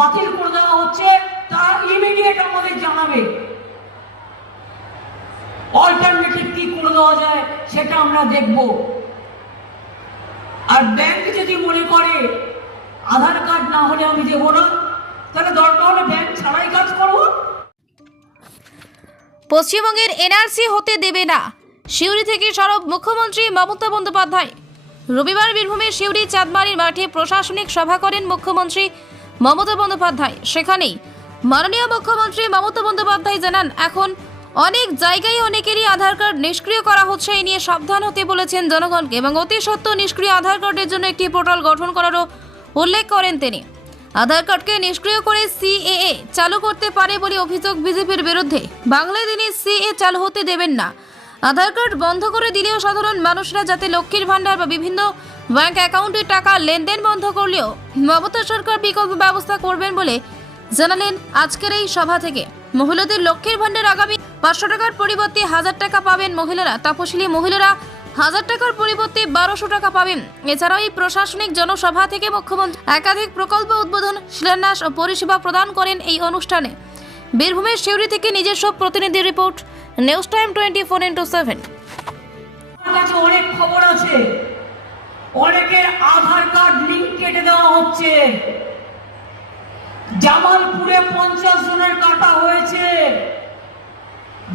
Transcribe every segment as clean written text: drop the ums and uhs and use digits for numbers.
বাতিল করে দেওয়া হচ্ছে তারা ইমিডিয়েট আমাদের জানাবে, অল্টারনেটিভ কি করে দেওয়া যায় সেটা আমরা দেখব। আর ব্যাংক যদি মনে করে আধার কার্ড না হলে আমি দেবো না, তাহলে দরকার হলে ব্যাংক ছাড়াই কাজ করবো। পশ্চিমবঙ্গের এনআরসি হতে দেবে না, সিউড়ি থেকে সরব মুখ্যমন্ত্রী মমতা বন্দ্যোপাধ্যায়। রবিবার বীরভূমের সিউড়ি চাঁদমারির মাঠে প্রশাসনিক সভা করেন মুখ্যমন্ত্রী মমতা বন্দ্যোপাধ্যায়। সেখানেই মাননীয় মুখ্যমন্ত্রী মমতা বন্দ্যোপাধ্যায় জানান, এখন অনেক জায়গায় অনেকেরই আধার কার্ড নিষ্ক্রিয় করা হচ্ছে, এই নিয়ে সাবধান হতে বলেছেন জনগণকে এবং অতি সত্ত্বর নিষ্ক্রিয় আধার কার্ডের জন্য একটি পোর্টাল গঠন করারও উল্লেখ করেন তিনি। আধার কার্ডকে নিষ্ক্রিয় করে সিএএ চালু করতে পারে বলে অভিযোগ বিজেপির বিরুদ্ধে। বাংলায় তিনি সিএ চালু হতে দেবেন না। আধার কার্ড বন্ধ করে দিলেও সাধারণ মানুষরা যাতে লক্ষ্মীর ভান্ডার বা বিভিন্ন ব্যাংক অ্যাকাউন্টে টাকা লেনদেন বন্ধ করলেও মমতা সরকার বিকল্প ব্যবস্থা করবেন বলে জানালেন আজকের এই সভা থেকে। মহিলাদের লক্ষ্মীর ভান্ডার আগামী 500 টাকার পরিবর্তে 1000 টাকা পাবেন মহিলারা, তপশিলি মহিলারা 1000 টাকার পরিবর্তে 1200 টাকা পাবেন। এছাড়াও এই প্রশাসনিক জনসভা থেকে মুখ্যমন্ত্রী একাধিক প্রকল্প উদ্বোধন, শিলান্যাস ও পরিষেবা প্রদান করেন এই অনুষ্ঠানে। বীরভূমের সিউড়ি থেকে নিজস্ব প্রতিনিধি রিপোর্ট, নিউজ টাইম 24x7। অনেক খবর আছে, অনেকের আধার কার্ড লিঙ্ক কেটে দেওয়া হচ্ছে। জামালপুরে 50 জনের কাটা হয়েছে,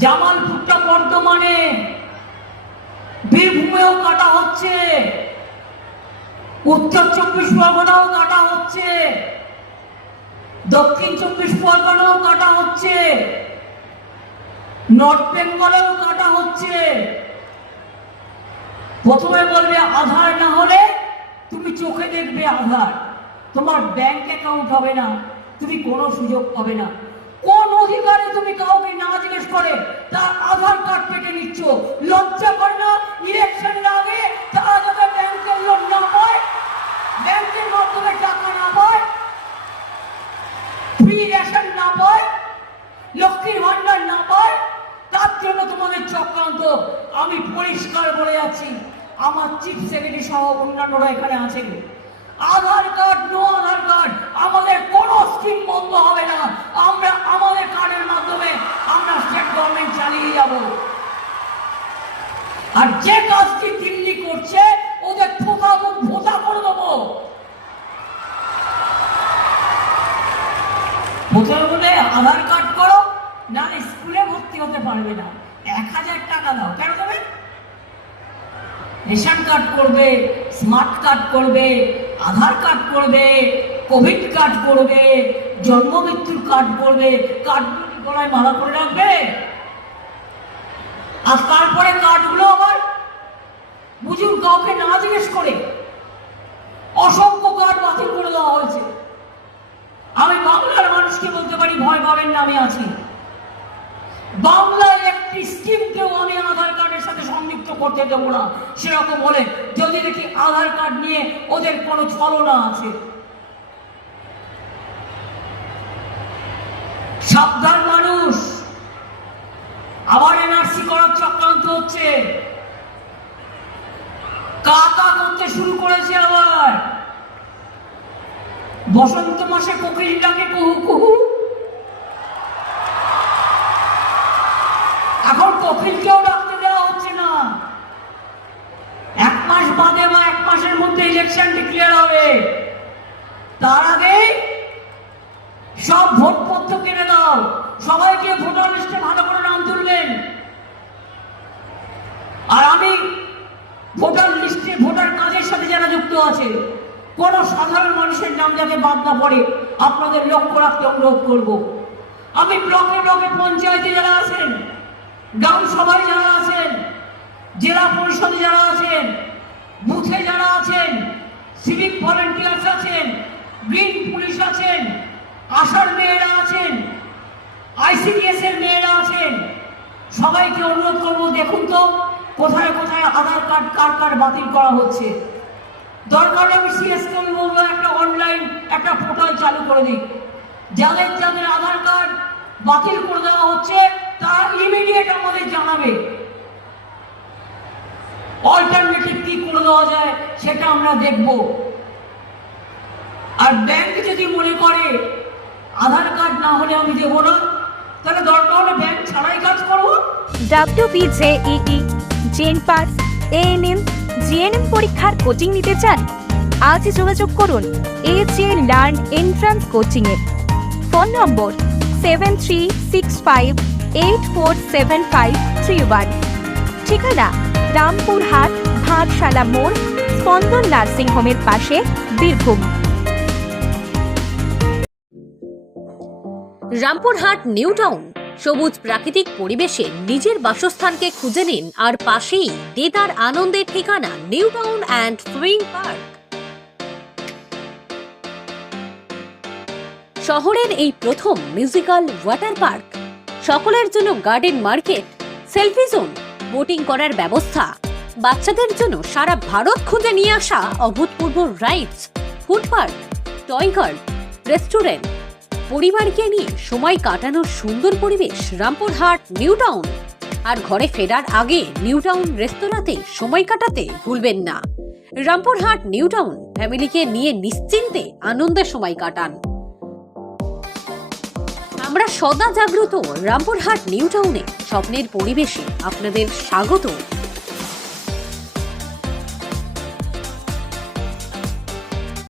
জামালপুরটা বর্ধমানে, বীরভূমেও কাটা হচ্ছে, উত্তর 24 পরগনাও কাটা হচ্ছে, দক্ষিণ 24 পরগনাও কাটা হচ্ছে, নর্থ বেঙ্গলেও কাটা হচ্ছে। প্রথমে বলবে আধার না হলে তুমি চোখে দেখবে আধার, তোমার ব্যাংক অ্যাকাউন্ট হবে না, তুমি কোনো সুযোগ পাবে না। কোন অধিকারে তুমি কাউকে না জিজ্ঞেস করে তার আধার কার্ড কেটে নিচ্ছ? লজ্জা করে না? ইলেকশনের আগে তারা যাতে ব্যাংকের লোন না পায়, ব্যাংকের মাধ্যমে টাকা না পায়, ফ্রি রেশন না পায়, লক্ষ্মীর ভান্ডার না পায়, তার জন্য তোমাদের চক্রান্ত। আমি পরিষ্কার বলে যাচ্ছি, আমার চিফ সেক্রেটারি সহ অন্যান্যরা এখানে আছেন, আধার কার্ড, নো আধার কার্ড, আমাদের কোনো স্কিম বন্ধ হবে না। আমরা আমাদের কার্ডের মাধ্যমে আমরা স্টেট গভর্নমেন্ট চালিয়ে যাব। আর যে কাজটি দিল্লি করছে ওদের ঠোকা মুখ ভোতা করে দেবো। প্রথমে বলে আধার কার্ড করো, না স্কুলে ভর্তি হতে পারবে না, 1000 টাকা দাও। কেন দেবে? রেশন কার্ড করবে, স্মার্ট কার্ড করবে, আধার কার্ড করবে, কোভিড কার্ড করবে, জন্ম মৃত্যুর কার্ড করবে, কার্ডগুলো গলায় মালা করে রাখবে। আর তারপরে কার্ডগুলো আবার বুঝুন কাউকে না জিজ্ঞেস করে অসংখ্য কার্ড বাতিল করে দেওয়া হয়েছে। আমি বাংলার মানুষকে বলতে পারি, ভয় পাবেন না, আমি আছি। বাংলায় একটি স্কিমকেও আমি আধার কার্ডের সাথে সংযুক্ত করতে দেবো না। সেরকম হলে যদি দেখি আধার কার্ড নিয়ে ওদের কোনো ছলনা আছে, সাবধান মানুষ। আবার এনআরসি করার চক্রান্ত হচ্ছে, কাকা করতে শুরু করেছে। আবার বসন্ত মাসে কোকিল ডাকে কুহু কুহু, এখন কোকিলকেও ডাকতে দেওয়া হচ্ছে না। 1 মাস বাদে বা 1 মাসের মধ্যে ইলেকশন ডিক্লেয়ার হবে, তার আগে সব ভোটপত্র কিনে দাও, সবাইকে ভোটার লিস্টে ভালো করে নাম তুলবেন। আর আমি ভোটার লিস্টে ভোটার কাজের সাথে যারা যুক্ত আছে, কোন সাধারণ মানুষের নাম যাতে বাদ না পড়ে আপনাদের লক্ষ্য রাখতে অনুরোধ করব। আমি ব্লকে ব্লকে পঞ্চায়েতে যারা আছেন, গ্রাম সভায় যারা আছেন, জেলা পরিষদে যারা আছেন, বুথে যারা আছেন, সিভিক ভলেন্টিয়ার্স আছেন, গ্রিন পুলিশ আছেন, আশার মেয়েরা আছেন, আইসিডিএস এর মেয়েরা আছেন, সবাইকে অনুরোধ করব, দেখুন তো কোথায় কোথায় আধার কার্ড কার কার বাতিল করা হচ্ছে। দরকার আমি সিএসকে বলবো একটা অনলাইন একটা পোর্টাল চালু করে দিই, যাদের যাদের আধার কার্ড বাতিল করে দেওয়া হচ্ছে তারা ইমিডিয়েট আমাদের জানাবে, অল্টারনেটিভ কি করে দেওয়া যায় সেটা আমরা দেখব। আর ব্যাংক যদি মনে করে আধার কার্ড না হলে আমি দেবো না। তাহলে দরকার হলে ব্যাংক ছাড়াই কাজ করবো। WPJEE, JENPAS, ANM, GNM পরীক্ষার কোচিং নিতে চান? আজই যোগাযোগ করুন AJ লার্ন এন্ট্রান্স কোচিংয়ে। Phone number 7365847531। ঠিকানা রামপুরহাট ভাটশালা মোড়, স্পন্দন নার্সিং হোমের পাশে, বীরভূম। রামপুরহাট নিউ টাউন সবুজ প্রাকৃতিক পরিবেশে নিজের বাসস্থানকে খুঁজে নিন, আর পাশেই দেদার আনন্দের ঠিকানা new town and swing park. শহরের এই প্রথম মিউজিক্যাল ওয়াটার পার্ক, সকলের জন্য garden market, selfie zone, boating করার ব্যবস্থা, বাচ্চাদের জন্য সারা ভারত খুঁজে নিয়ে আসা অভূতপূর্ব rides, food park, toy guard, restaurant, পরিবারকে নিয়ে সময় কাটানোর সুন্দর পরিবেশ রামপুরহাট নিউ টাউন। আর ঘরে ফেরার আগে নিউ টাউন রেস্তোরাঁতে সময় কাটাতে ভুলবেন না। রামপুরহাট নিউ টাউন ফ্যামিলিকে নিয়ে নিশ্চিন্তে আনন্দে সময় কাটান। আমরা সদা জাগ্রত রামপুরহাট নিউ টাউনে স্বপ্নের পরিবেশে আপনাদের স্বাগত।